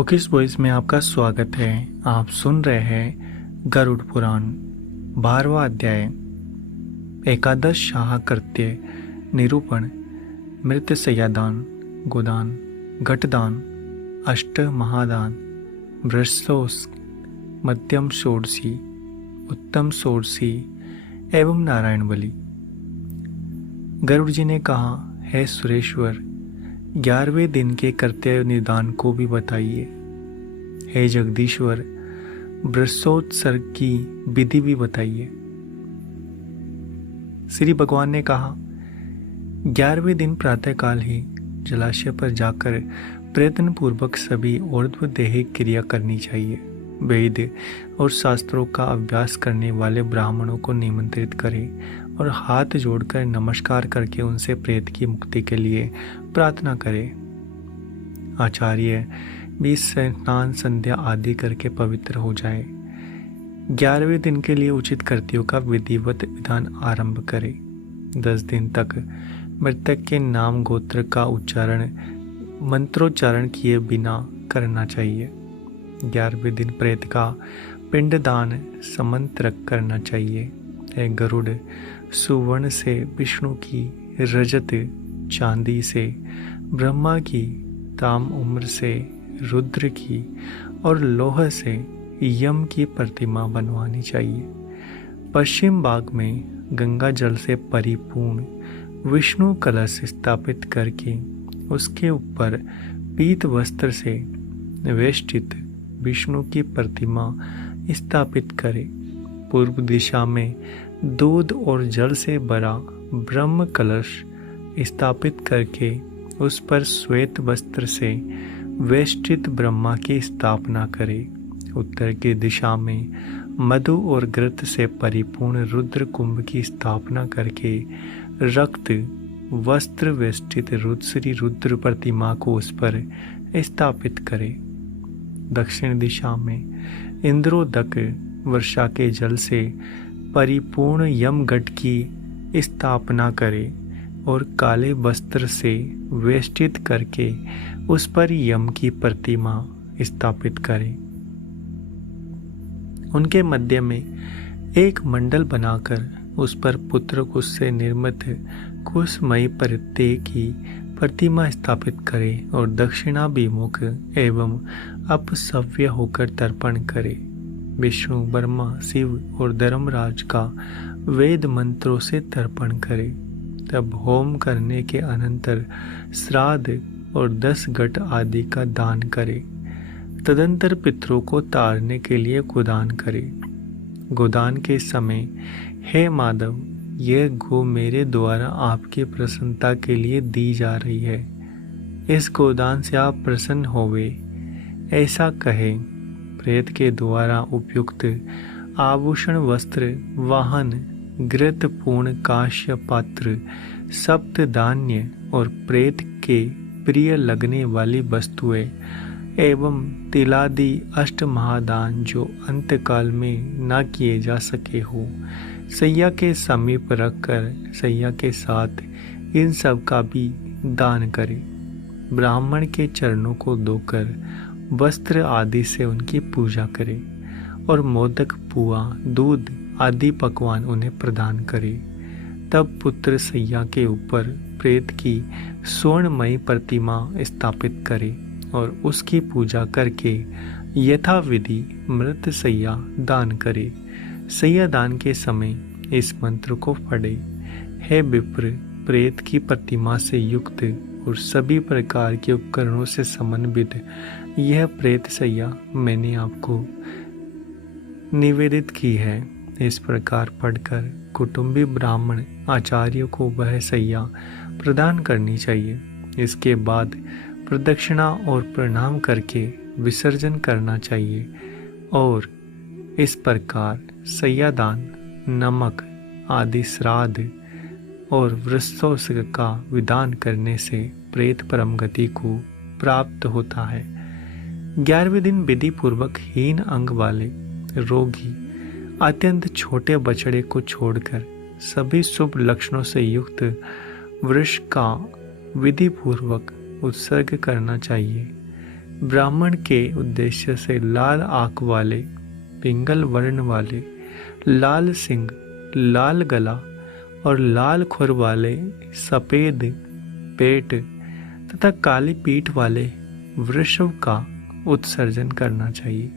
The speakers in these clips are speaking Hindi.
बुकिश वॉइस में आपका स्वागत है। आप सुन रहे हैं गरुड़ पुराण 12वां अध्याय एकादश शाह कृत्य निरूपण मृत सयादान गोदान घटदान अष्ट महादान बृहस्पति मध्यम षोडशी उत्तम षोडशी एवं नारायण बलि। गरुड़ जी ने कहा, हे सुरेश्वर, 11वें दिन के कर्तव्य निदान को भी बताइए। हे जगदीश्वर, बृहस्पत्योत्सर्ग की विधि भी बताइए। श्री भगवान ने कहा, 11वें दिन प्रातःकाल ही जलाशय पर जाकर प्रयत्न पूर्वक सभी ऊर्ध्व देहिक क्रिया करनी चाहिए। वेद और शास्त्रों का अभ्यास करने वाले ब्राह्मणों को निमंत्रित करें और हाथ जोड़कर नमस्कार करके उनसे प्रेत की मुक्ति के लिए प्रार्थना करें। आचार्य भी स्नान संध्या आदि करके पवित्र हो जाए। 11वें दिन के लिए उचित कर्तव्यों का विधिवत विधान आरंभ करे। 10 दिन तक मृतक के नाम गोत्र का उच्चारण मंत्रोच्चारण किए बिना करना चाहिए। 11वें दिन प्रेत का पिंडदान समंत्रक करना चाहिए। हे गरुड़, सुवर्ण से विष्णु की, रजत चांदी से ब्रह्मा की, ताम उम्र से रुद्र की और लोह से यम की प्रतिमा बनवानी चाहिए। पश्चिम भाग में गंगा जल से परिपूर्ण विष्णु कलश स्थापित करके उसके ऊपर पीत वस्त्र से वेष्टित विष्णु की प्रतिमा स्थापित करें। पूर्व दिशा में दूध और जल से भरा ब्रह्म कलश स्थापित करके उस पर श्वेत वस्त्र से वेष्टित ब्रह्मा की स्थापना करें। उत्तर की दिशा में मधु और घृत से परिपूर्ण रुद्र कुंभ की स्थापना करके रक्त वस्त्र वेष्टित श्री रुद्र प्रतिमा को उस पर स्थापित करें। दक्षिण दिशा में इंद्रोदक वर्षा के जल से परिपूर्ण यमगढ़ की स्थापना करें और काले वस्त्र से वेष्टित करके उस पर यम की प्रतिमा स्थापित करें। उनके मध्य में एक मंडल बनाकर उस पर पुत्र कुश से निर्मित कुशमयी परित्य की प्रतिमा स्थापित करें और दक्षिणाभिमुख एवं अपसव्य होकर तर्पण करें। विष्णु, ब्रह्मा, शिव और धर्मराज का वेद मंत्रों से तर्पण करें। तब होम करने के अनंतर श्राद्ध और 10 घट आदि का दान करें। तदंतर पितरों को तारने के लिए गोदान करें। गोदान के समय, हे माधव, यह गो मेरे द्वारा आपकी प्रसन्नता के लिए दी जा रही है। इस गोदान से आप प्रसन्न होवे, ऐसा कहे। प्रेत के द्वारा उपयुक्त आभूषण, वस्त्र, वाहन, घृत पूर्ण काश्य पात्र, सप्त धान्य और प्रेत के प्रिय लगने वाली वस्तुएं एवं तिलादि अष्ट महादान जो अंतकाल में न किए जा सके हो, सैया के समीप रखकर सैया के साथ इन सब का भी दान करें। ब्राह्मण के चरणों को धोकर वस्त्र आदि से उनकी पूजा करें और मोदक, पुआ, दूध आदि पकवान उन्हें प्रदान करें। तब पुत्र सैया के ऊपर प्रेत की स्वर्णमयी प्रतिमा स्थापित करे और उसकी पूजा करके यथाविधि मृत सैया दान करे। सैया दान के समय इस मंत्र को पढ़े, हे विप्र, प्रेत की प्रतिमा से युक्त और सभी प्रकार के उपकरणों से समन्वित यह प्रेत सैया मैंने आपको निवेदित की है। इस प्रकार पढ़कर कुटुंबी ब्राह्मण आचार्यों को वह सैया प्रदान करनी चाहिए। इसके बाद प्रदक्षिणा और प्रणाम करके विसर्जन करना चाहिए और इस प्रकार सैयादान, नमक आदि श्राद्ध और वृषोत्सव का विधान करने से प्रेत परम गति को प्राप्त होता है। 11वें दिन विधि पूर्वक हीन अंग वाले रोगी अत्यंत छोटे बछड़े को छोड़कर सभी शुभ लक्षणों से युक्त वृक्ष का विधि पूर्वक उत्सर्ग करना चाहिए। ब्राह्मण के उद्देश्य से लाल आंख वाले, पिंगल वर्ण वाले, लाल सिंग, लाल गला और लाल खुर वाले, सफेद पेट तथा काली पीठ वाले वृषभ का उत्सर्जन करना चाहिए।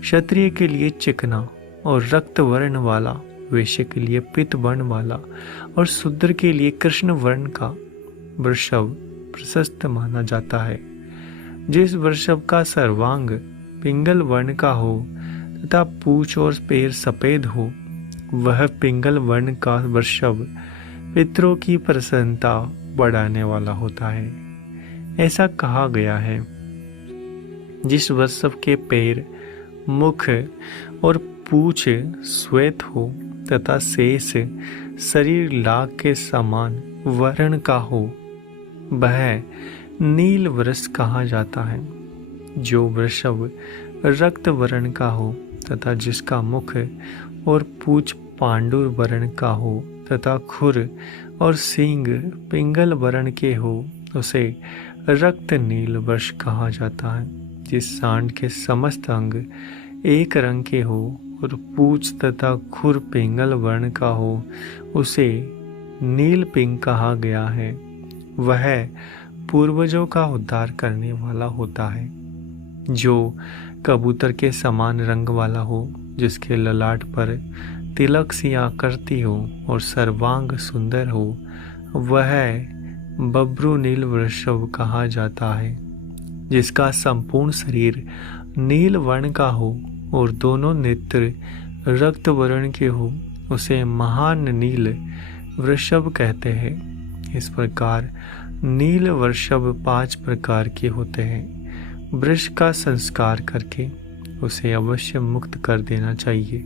क्षत्रिय के लिए चिकना और रक्त वर्ण वाला, वैश्य के लिए पित्त वर्ण वाला और शूद्र के लिए कृष्ण वर्ण का वृषभ प्रशस्त माना जाता है। जिस वृषभ का सर्वांग पिंगल वर्ण का हो तथा पूंछ और पैर सफेद हो, वह पिंगल वर्ण का वृषभ पितरों की प्रसन्नता बढ़ाने वाला होता है। ऐसा कहा गया है, जिस वृषभ के पैर, मुख और पूंछ श्वेत हो तथा शेष शरीर लाख के समान वर्ण का हो, वह नील वृष कहा जाता है। जो वृषभ रक्त वर्ण का हो तथा जिसका मुख और पूंछ पांडुर वर्ण का हो तथा खुर और सींग पिंगल वर्ण के हो, उसे रक्त नील वृष कहा जाता है। जिस सांड के समस्त अंग एक रंग के हो और पूंछ तथा खुर पिंगल वर्ण का हो, उसे नील पिंग कहा गया है। वह पूर्वजों का उद्धार करने वाला होता है। जो कबूतर के समान रंग वाला हो, जिसके ललाट पर तिलक सी आकृति हो और सर्वांग सुंदर हो, वह बब्रू नील वृषभ कहा जाता है। जिसका संपूर्ण शरीर नील वर्ण का हो और दोनों नेत्र रक्त वर्ण के हो, उसे महान नील वृषभ कहते हैं। इस प्रकार नील वृषभ 5 प्रकार के होते हैं। वृष का संस्कार करके उसे अवश्य मुक्त कर देना चाहिए।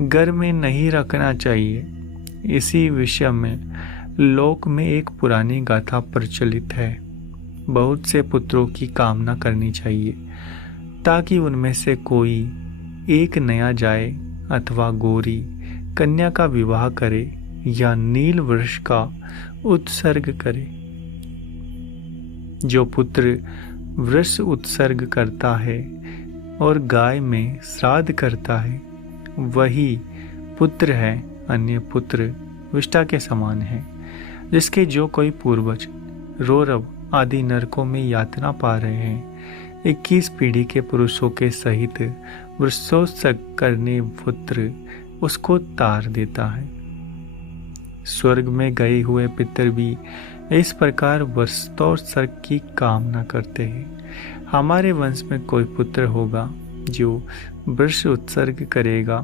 घर में नहीं रखना चाहिए। इसी विषय में लोक में एक पुरानी गाथा प्रचलित है। बहुत से पुत्रों की कामना करनी चाहिए, ताकि उनमें से कोई एक नया जाए अथवा गोरी कन्या का विवाह करे या नील वृष का उत्सर्ग करे। जो पुत्र वृष उत्सर्ग करता है और गाय में श्राद्ध करता है, वही पुत्र है। अन्य पुत्र विष्ठा के समान है, जिसके जो कोई पूर्वज रौरव आदि नरकों में यातना पा रहे हैं। 21 पीढ़ी के पुरुषों के सहित वृषोत्सर्ग करने पुत्र उसको तार देता है। स्वर्ग में गए हुए पितर भी इस प्रकार वृषोत्सर्ग की कामना करते हैं। हमारे वंश में कोई पुत्र होगा जो वृष उत्सर्ग करेगा,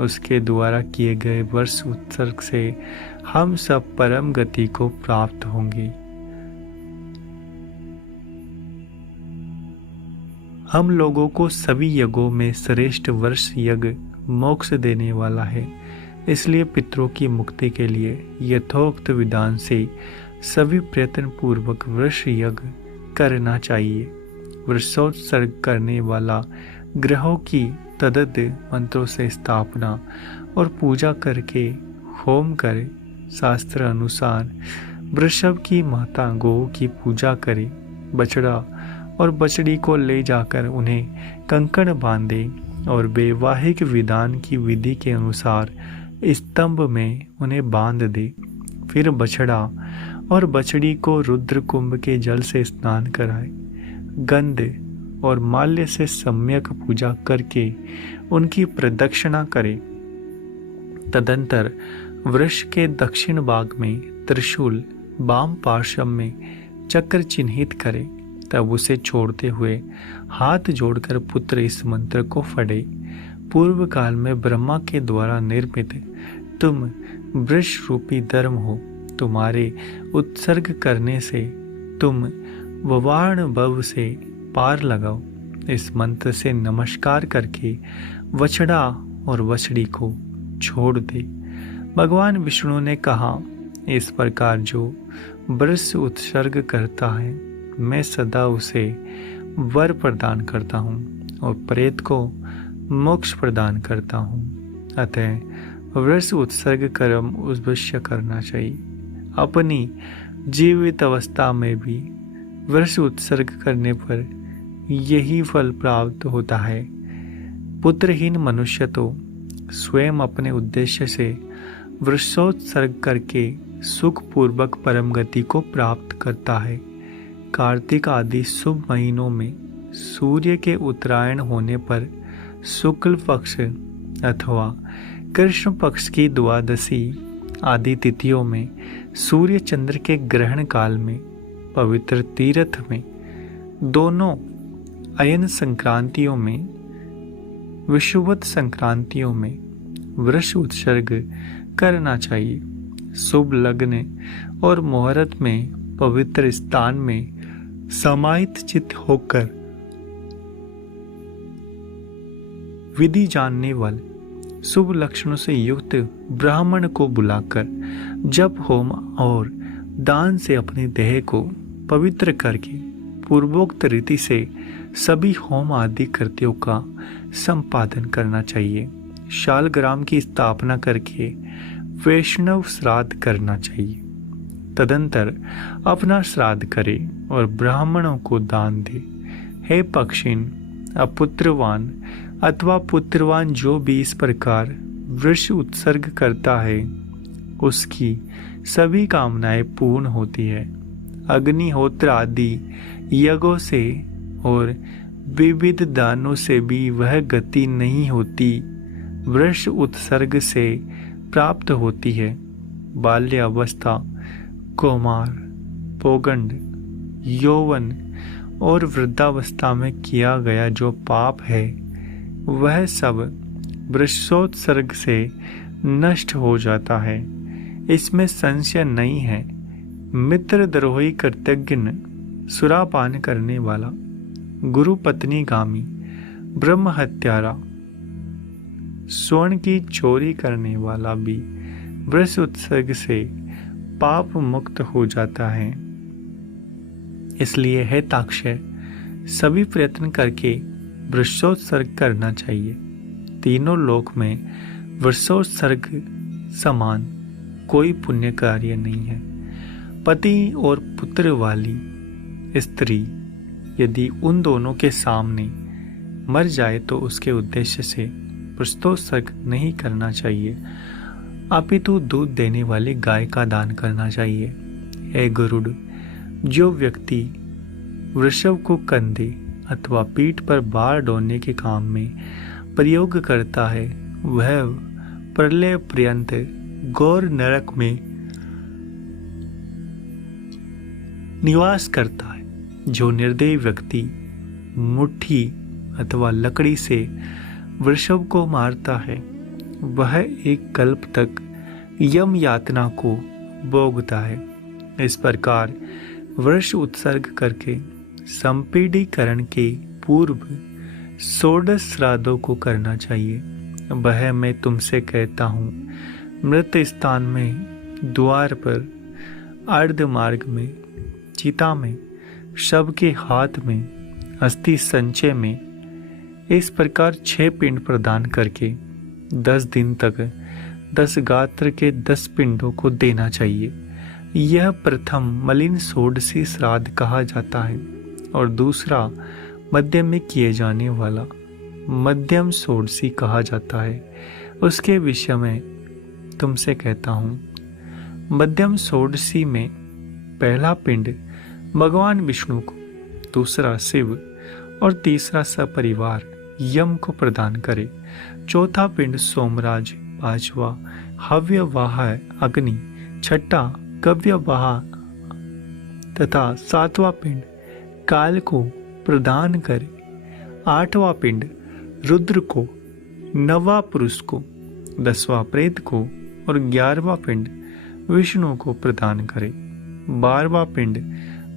उसके द्वारा किए गए वर्ष उत्सर्ग से हम सब परम गति को प्राप्त होंगे। हम लोगों को सभी यज्ञों में श्रेष्ठ वर्ष यज्ञ मोक्ष देने वाला है। इसलिए पितरों की मुक्ति के लिए यथोक्त विधान से सभी प्रयत्न पूर्वक वृष यज्ञ करना चाहिए। वृषोत्सर्ग करने वाला ग्रहों की तदद मंत्रों से स्थापना और पूजा करके होम करे। शास्त्र अनुसार वृषभ की माता गौ की पूजा करे। बछड़ा और बछड़ी को ले जाकर उन्हें कंकण बांधे और वैवाहिक विधान की विधि के अनुसार स्तंभ में उन्हें बांध दे। फिर बछड़ा और बछड़ी को रुद्र कुंभ के जल से स्नान कराए। गंध और माल्य से सम्यक पूजा करके उनकी प्रदक्षिणा करे। तदंतर वृक्ष के दक्षिण भाग में त्रिशूल, वाम पार्श्व में चक्र चिन्हित करे। तब उसे छोड़ते हुए हाथ जोड़कर पुत्र इस मंत्र को पढ़े। पूर्व काल में ब्रह्मा के द्वारा निर्मित तुम वृष रूपी धर्म हो। तुम्हारे उत्सर्ग करने से तुम ववार्ण भव से पार लगाओ। इस मंत्र से नमस्कार करके बछड़ा और बछड़ी को छोड़ दे। भगवान विष्णु ने कहा, इस प्रकार जो वृष उत्सर्ग करता है, मैं सदा उसे वर प्रदान करता हूँ और प्रेत को मोक्ष प्रदान करता हूँ। अतः वृष उत्सर्ग कर्म अवश्य करना चाहिए। अपनी जीवित अवस्था में भी वृष उत्सर्ग करने पर यही फल प्राप्त होता है। पुत्रहीन मनुष्य तो स्वयं अपने उद्देश्य से वृषोत्सर्ग करके सुखपूर्वक परम गति को प्राप्त करता है। कार्तिक आदि शुभ महीनों में सूर्य के उत्तरायण होने पर शुक्ल पक्ष अथवा कृष्ण पक्ष की द्वादशी आदि तिथियों में सूर्य चंद्र के ग्रहण काल में पवित्र तीर्थ में दोनों अयन संक्रांतियों में विषुवत संक्रांतियों में वृष उत्सर्ग करना चाहिए। शुभ लग्न और मुहूर्त में पवित्र स्थान में समाहित चित्त होकर विधि जानने वाले शुभ लक्षणों से युक्त ब्राह्मण को बुलाकर जप होम और दान से अपने देह को पवित्र करके पूर्वोक्त रीति से सभी होम आदि कृत्यों का संपादन करना चाहिए। शालग्राम की स्थापना करके वैष्णव श्राद्ध करना चाहिए। तदंतर अपना श्राद्ध करे और ब्राह्मणों को दान दे। हे पक्षिन, अपुत्रवान अथवा पुत्रवान जो भी इस प्रकार वृष उत्सर्ग करता है उसकी सभी कामनाएं पूर्ण होती है। अग्निहोत्र आदि यज्ञों से और विविध दानों से भी वह गति नहीं होती, वृष उत्सर्ग से प्राप्त होती है। बाल्यावस्था, कौमार, पौगंड, यौवन और वृद्धावस्था में किया गया जो पाप है वह सब वृषोत्सर्ग से नष्ट हो जाता है, इसमें संशय नहीं है। मित्रद्रोही, कृतघ्न, सुरापान करने वाला, गुरु पत्नी गामी, ब्रह्म हत्यारा, स्वर्ण की चोरी करने वाला भी वृष उत्सर्ग से पाप मुक्त हो जाता है। इसलिए है ताक्षय, सभी प्रयत्न करके वृषोत्सर्ग करना चाहिए। तीनों लोक में वृषोत्सर्ग समान कोई पुण्य कार्य नहीं है। पति और पुत्र वाली स्त्री यदि उन दोनों के सामने मर जाए तो उसके उद्देश्य से वृषोत्सर्ग नहीं करना चाहिए, अपितु दूध देने वाली गाय का दान करना चाहिए। हे गरुड़, जो व्यक्ति वृषभ को कंधे अथवा पीठ पर बार ढोने के काम में प्रयोग करता है वह प्रलय पर्यंत गौर नरक में निवास करता है। जो निर्दयी व्यक्ति मुट्ठी अथवा लकड़ी से वृषभ को मारता है वह एक कल्प तक यम यातना को भोगता है। इस प्रकार वृष उत्सर्ग करके संपीडीकरण के पूर्व 16 श्राद्धों को करना चाहिए। वह मैं तुमसे कहता हूँ, मृत स्थान में, द्वार पर, अर्ध मार्ग में, चिता में, शव के हाथ में, अस्थि संचय में, इस प्रकार 6 पिंड प्रदान करके 10 दिन तक 10 गात्र के 10 पिंडों को देना चाहिए। यह प्रथम मलिन षोडशी श्राद्ध कहा जाता है और दूसरा मध्यम में किए जाने वाला मध्यम षोडशी कहा जाता है। उसके विषय में तुमसे कहता हूँ, मध्यम षोडशी में पहला पिंड भगवान विष्णु को, दूसरा शिव और तीसरा सपरिवार यम को प्रदान करे। चौथा पिंड सोमराज, पांचवा हव्यवाह अग्नि, छठा कव्यवाह तथा सातवां पिंड काल को प्रदान करे। आठवां पिंड रुद्र को, नवा पुरुष को, 10वां प्रेत को और 11वां पिंड विष्णु को प्रदान करे। 12वां पिंड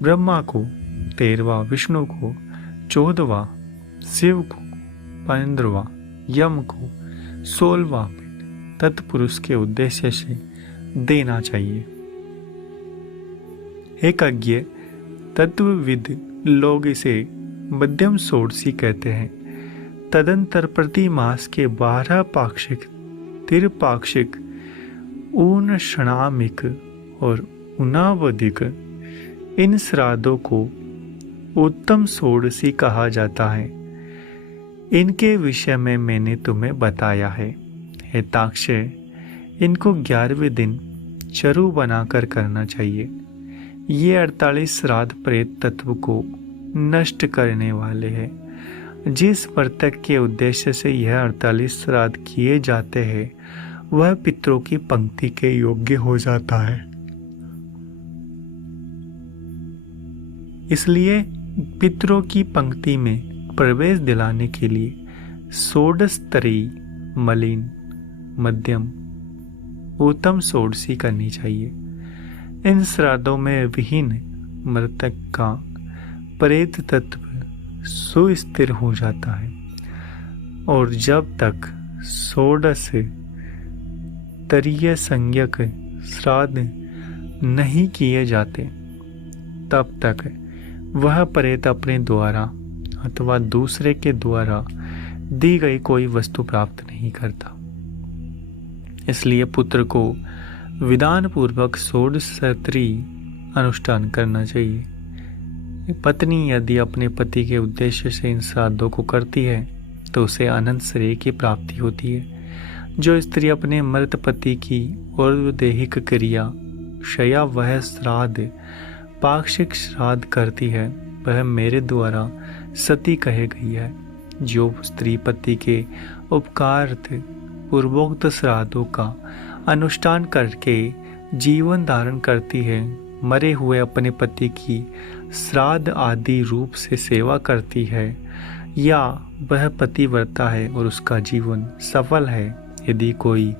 ब्रह्मा को, 13वां विष्णु को, 14वां शिव को, 15वां यम को, 16वां पिंड तत्पुरुष के उद्देश्य से देना चाहिए। एक अज्ञ तत्वविद लोग इसे मध्यम षोडशी कहते हैं। तदंतर प्रति मास के 12 पाक्षिक, त्रिपाक्षिक, ऊन षणामिक और उनावधिक इन श्राद्धों को उत्तम षोडशी कहा जाता है। इनके विषय में मैंने तुम्हें बताया है। हिताक्षय, इनको 11वें दिन चरु बनाकर करना चाहिए। ये 48 श्राद्ध प्रेत तत्व को नष्ट करने वाले हैं। जिस वर्तक के उद्देश्य से यह 48 श्राद्ध किए जाते हैं वह पितरों की पंक्ति के योग्य हो जाता है। इसलिए पितरों की पंक्ति में प्रवेश दिलाने के लिए षोडश स्तरीय, मलिन, मध्यम, उत्तम षोडशी करनी चाहिए। इन श्राद्धों में विहीन मृतक का प्रेत तत्व सुस्थिर हो जाता है और जब तक षोडश स्तरीय संज्ञक श्राद्ध नहीं किए जाते तब तक वह प्रेत अपने द्वारा अथवा दूसरे के द्वारा दी गई कोई वस्तु प्राप्त नहीं करता। इसलिए पुत्र को विधान पूर्वक षोडश स्तरीय अनुष्ठान करना चाहिए। पत्नी यदि अपने पति के उद्देश्य से इन श्राद्धों को करती है तो उसे अनंत श्रेय की प्राप्ति होती है। जो स्त्री अपने मृत पति की और दैहिक क्रिया शया वह श्राद्ध पाक्षिक श्राद्ध करती है वह मेरे द्वारा सती कही गई है। जो स्त्री पति के उपकारार्थ पूर्वोक्त श्राद्धों का अनुष्ठान करके जीवन धारण करती है, मरे हुए अपने पति की श्राद्ध आदि रूप से सेवा करती है, या वह पतिव्रता है और उसका जीवन सफल है, यदि कोई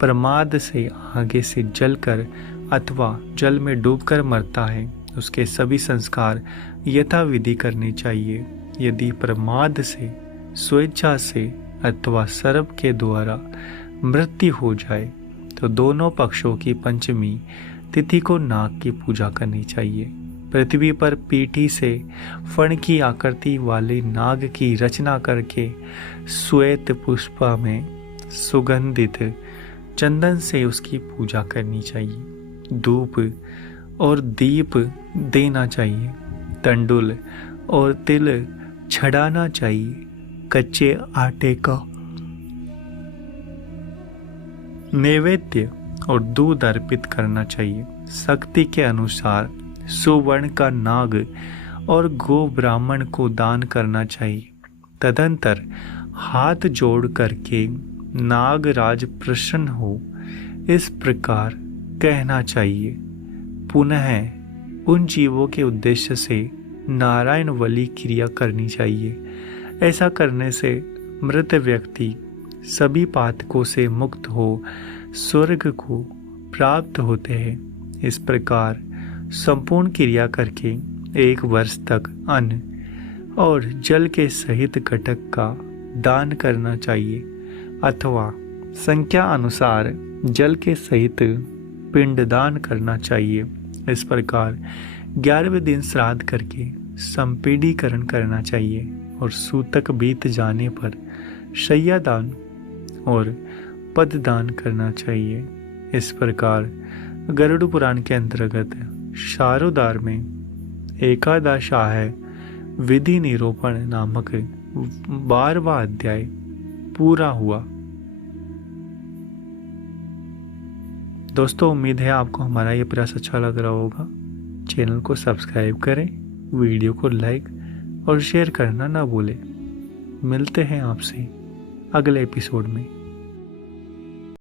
प्रमाद से आगे से जलकर अथवा जल में डूबकर मरता है उसके सभी संस्कार यथाविधि करने चाहिए। यदि प्रमाद से, स्वेच्छा से अथवा सर्प के द्वारा मृत्यु हो जाए तो दोनों पक्षों की पंचमी तिथि को नाग की पूजा करनी चाहिए। पृथ्वी पर पीठी से फण की आकृति वाले नाग की रचना करके श्वेत पुष्पा में सुगंधित चंदन से उसकी पूजा करनी चाहिए। धूप और दीप देना चाहिए। तंडुल और तिल छड़ाना चाहिए। कच्चे आटे का नैवेद्य और दूध अर्पित करना चाहिए। शक्ति के अनुसार सुवर्ण का नाग और गो ब्राह्मण को दान करना चाहिए। तदंतर हाथ जोड़ करके नागराज प्रसन्न हो इस प्रकार कहना चाहिए। पुनः उन जीवों के उद्देश्य से नारायण वली क्रिया करनी चाहिए। ऐसा करने से मृत व्यक्ति सभी पातकों से मुक्त हो स्वर्ग को प्राप्त होते हैं। इस प्रकार संपूर्ण क्रिया करके 1 वर्ष तक अन्न और जल के सहित घटक का दान करना चाहिए अथवा संख्या अनुसार जल के सहित पिंडदान करना चाहिए। इस प्रकार 11वें दिन श्राद्ध करके संपीडीकरण करना चाहिए और सूतक बीत जाने पर शय्यादान और पददान करना चाहिए। इस प्रकार गरुड़ पुराण के अंतर्गत शारोदार में एकादशाह विधि निरूपण नामक 12वां अध्याय पूरा हुआ। दोस्तों, उम्मीद है आपको हमारा ये प्रयास अच्छा लग रहा होगा। चैनल को सब्सक्राइब करें, वीडियो को लाइक और शेयर करना ना भूलें। मिलते हैं आपसे अगले एपिसोड में।